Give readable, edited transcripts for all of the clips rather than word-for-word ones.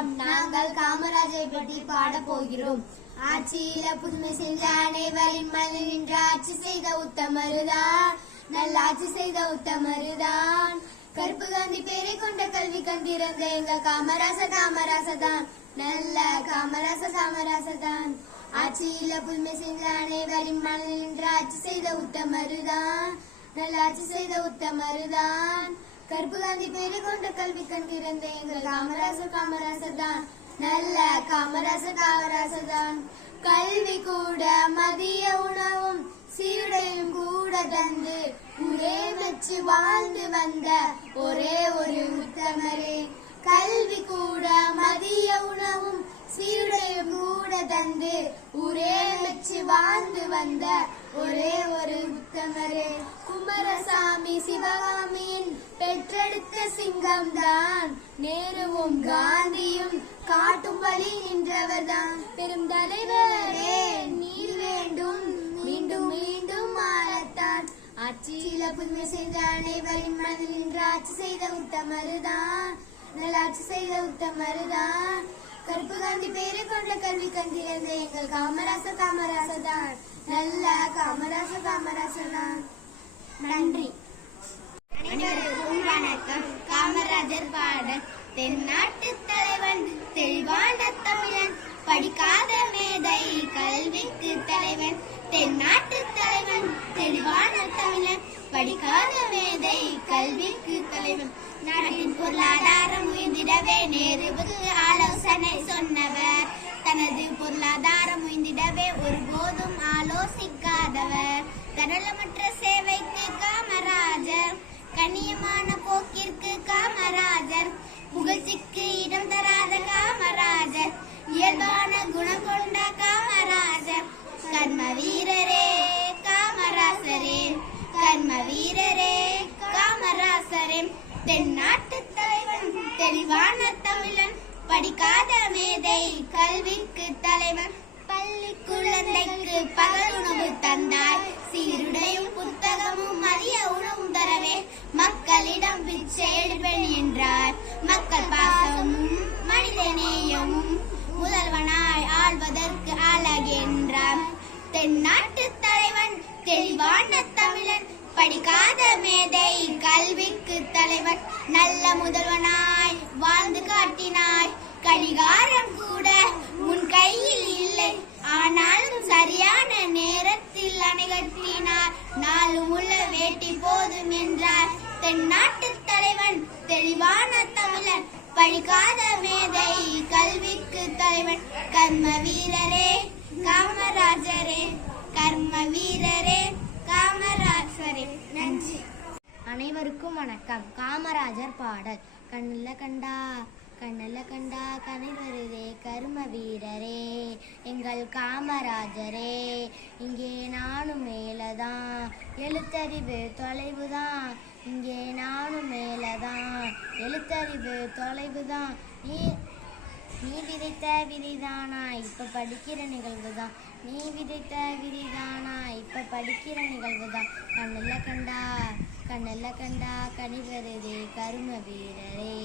வணக்கம். நாங்கள் காமராஜரை பற்றி பாட போகிறோம். ஆட்சியில புதுமை செஞ்ச அனைவரின் மனதில் நின்று ஆட்சி செய்த உத்தமருதான், நல்ல ஆட்சி செய்த உத்தமருதான். கருப்பு காந்தி பேரை கொண்ட கல்வி கண்டிருந்த எங்கள் காமராசதான், நல்ல காமராசதான். ஆட்சியில புதுமை செஞ்ச அனைவரின் மனதில் நின்று ஆட்சி செய்த உத்தமருதான், நல்ல ஆட்சி செய்த உத்தமருதான். கருப்பு காந்தி பேரை கொண்ட கல்வி கண்டிருந்த எங்கள் காமராசதான், நல்ல காமராசதான். கல்வி கூட மதிய உணவும் சீருடையும் கூட தந்து ஊரே வச்சு வாழ்ந்து வந்த ஒரே ஒரு உத்தமரே. கல்வி கூட மதிய உணவும் சீருடையும் கூட தந்து ஊரே வச்சு வாழ்ந்து வந்த ஒரே ஒரு உத்தமரே. குமாரசாமி சிவகாமியின் பெற்றெடுத்த சிங்கம் தான், நேருவும் காந்தியும் காட்டும் வழி நின்றவர்தான். பெரும் தலைவரே நீர் வேண்டும், மீண்டும் மீண்டும் ஆளத்தான். ஆட்சியில புதுமை செய்த அனைவரின் மனதில் நின்று ஆட்சி செய்த உத்தமருதான், நல்ல ஆட்சி செய்த உத்தமருதான். கருப்பு காந்தி பேரை கொண்ட கல்வி கண்டிருந்த எங்கள் காமராசதான், நல்ல காமராசதான். நன்றி. அனைவருக்கும் வணக்கம். காமராஜர் பாடல். தென்னாட்டு தலைவன் தெளிவான தமிழன், படிக்காத மேதை கல்விக்கு தலைவன். தென்னாட்டு தலைவன் தெளிவான தமிழன், படிக்காத மேதை கல்விக்கு தலைவன். நாட்டின் பொருளாதாரம் உயர்ந்திடவே நேருவுக்கு ஆலோசனை சொன்னவர், தனது பொருளாதாரம் உயர்ந்திடவே ஒருபோதும் ஆலோசிக்காதவர். தரளமற்ற சேவைக்கு காமராஜர், கண்ணியமான போக்கிற்கு காமராஜர், புகழ்ச்சிக்கு இடம் தராத காமராஜர், இயல்பான குணம் கொண்ட காமராஜர். கர்ம வீரரே காமராசரே, கர்ம வீரரே காமராசரே. தென்னாட்டு தலைவன் தெளிவான தமிழன், படிக்காத மேதை கல்விக்கு தலைவன். பள்ளி குழந்தைக்கு பகல் உணவு தந்தாய், சீருடையும் புத்தகமும் மதிய உணவும் தரவே மக்களிடம் பிச்சை எடுப்பேன் என்றார். மக்கள் பாசமும் மனித நேயமும் முதல்வனாய் ஆள்வதற்கு அழகென்றார். தென்னாட்டு தலைவன் தெளிவான தமிழன், படிக்காத மேதை கல்விக்கு தலைவன். நல்ல முதல்வனாய் வாழ்ந்து காட்டினாய், கடிகாரம் கூட உன் கையில் இல்லை, ஆனாலும் சரியான நேரத்தில் அணை கட்டினார். நாளும் உள்ள வேட்டி போதும் என்றார். தென்னாட்டு தலைவன் தெளிவான தமிழன், படிக்காத மேதை கல்விக்கு தலைவன். கர்ம வீரரே காமராஜரே, கர்ம வீரரே காமராஜரே. நன்றி. அனைவருக்கும் வணக்கம். காமராஜர் பாடல். கண்ணில் கண்டா கனில் வருதே கர்ம வீரரே, எங்கள் காமராஜரே. இங்கே நானும் மேலதான், எழுத்தறிவு தொலைவுதான். இங்கே நானும் மேலதான், எழுத்தறிவு தொலைவுதான். நீ விதைத்த விதைதானா இப்ப படிக்கிற நிகழ்வுதான், நீ விதைத்த விதைதானா இப்ப படிக்கிற நிகழ்வுதான். கண்ணில் கண்டா கனி வருதே கரும வீரரே,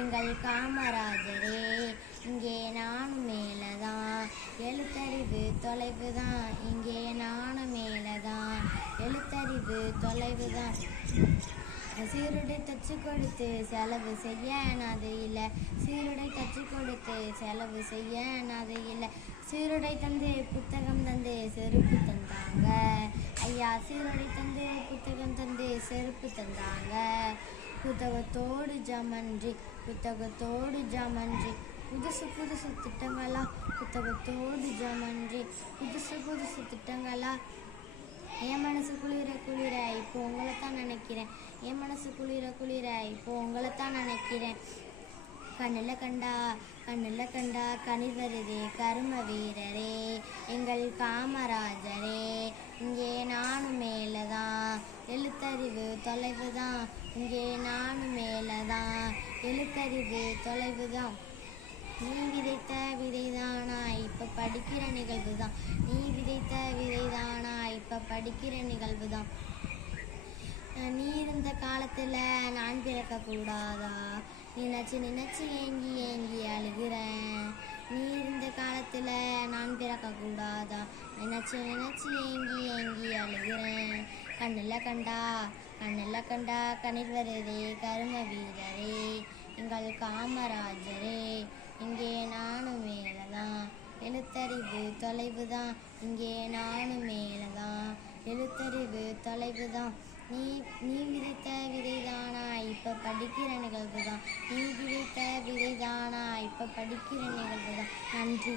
எங்கள் காமராஜரே. இங்கே நானும் மேலதான், எழுத்தறிவு தொலைவுதான். இங்கே நானும் மேலதான், எழுத்தறிவு தொலைவுதான். சீருடை தச்சு கொடுத்து செலவு செய்ய அது இல்லை, சீருடை தச்சு கொடுத்து செலவு செய்ய அது இல்லை. சீருடை தந்து புத்தகம் தந்து செருப்பு தந்தாங்க ஐயா, சீருடை தந்து புத்தகம் தந்து செருப்பு தந்தாங்க. புத்தகத்தோடு ஜமன்றி புதுசு திட்டங்களா, புத்தகத்தோடு ஜமன்றி புதுசு திட்டங்களா. என் மனசு குளிர இப்போ உங்களைத்தான் நினைக்கிறேன், என் மனசு குளிர இப்போ உங்களைத்தான் நினைக்கிறேன். கண்ணில் கண்டா கனி வருதே கர்ம வீரரே, எங்கள் காமராஜரே. இங்கே நானும் மேலதான், எழுத்தறிவு தொலைவுதான். இங்கே நானும் மேலதான், எழுத்தறிவு தொலைவுதான். நீ விதைத்த விதைதானா இப்ப படிக்கிற நிகழ்வுதான், நீ விதைத்த விதைதானா இப்ப படிக்கிற நிகழ்வுதான். நீ இருந்த காலத்துல நான் பிறக்க கூடாதா, நினைச்சு நினைச்சு ஏங்கி ஏங்கி அழுகிறேன். நீ இருந்த காலத்துல நான் பிறக்க கூடாதா? நினைச்சு நினைச்சு ஏங்கி ஏங்கி அழுகிறேன். கண்ணில் கண்டா கண்ணீர் வருதே கரும வீரரே, எங்கள் காமராஜரே, இங்கே நானும் மேலதான், எழுத்தறிவு தொலைவுதான், இங்கே நானும் மேலதான், எழுத்தறிவு தொலைவுதான். நீ விதைத்த விதைதானா இப்ப படிக்கிற நிகழ்வுதான், நீ விதைத்த விதைதானா இப்ப படிக்கிற நிகழ்வுதான். நன்றி.